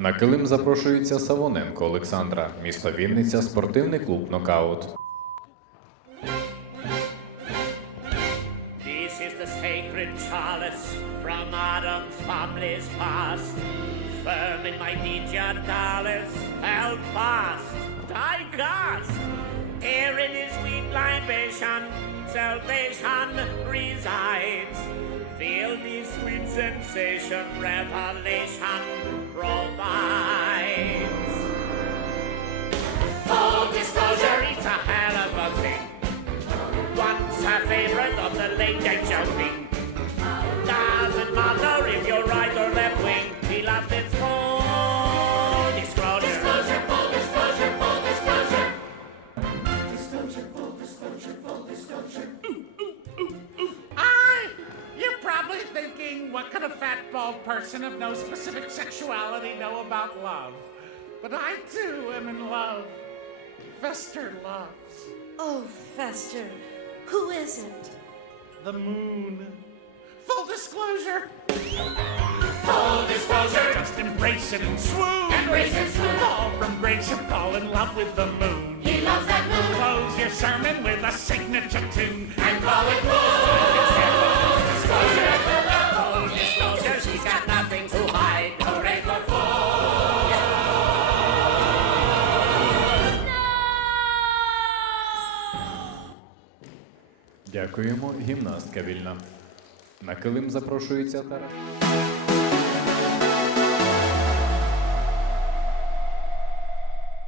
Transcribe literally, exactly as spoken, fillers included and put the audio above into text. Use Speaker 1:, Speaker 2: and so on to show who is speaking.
Speaker 1: На килим запрошується Савоненко Олександра, місто Вінниця, спортивний клуб «Нокаут».
Speaker 2: This is the sacred chalice from Adam's family's past. Firm in my digitalis, held fast, die cast. Here in his sweet libation, salvation resides. Feel the sweet sensation, revelation provides. Full disclosure, it's a hell of a thing. Once a favorite of the late night jumping. Doesn't matter if you're right or left wing. He loves its full disclosure. Disclosure, full disclosure, full disclosure. Disclosure, full disclosure, full disclosure.
Speaker 3: I, you're probably thinking, what could a fat, bald person of no specific sexuality know about love? But I too am in love. Fester loves.
Speaker 4: Oh, Fester, who isn't?
Speaker 3: The moon. Full disclosure.
Speaker 2: Full disclosure.
Speaker 3: Just embrace it and swoon.
Speaker 2: Embrace and swoon.
Speaker 3: Fall from grace and fall in love with the moon.
Speaker 2: He loves that moon.
Speaker 3: Close your sermon with a signature tune.
Speaker 2: And call it full disclosure. Full disclosure. She's got nothing to hide. Hooray for full.
Speaker 1: Дякуємо. Гімнастка вільна. На килим запрошується Тарас.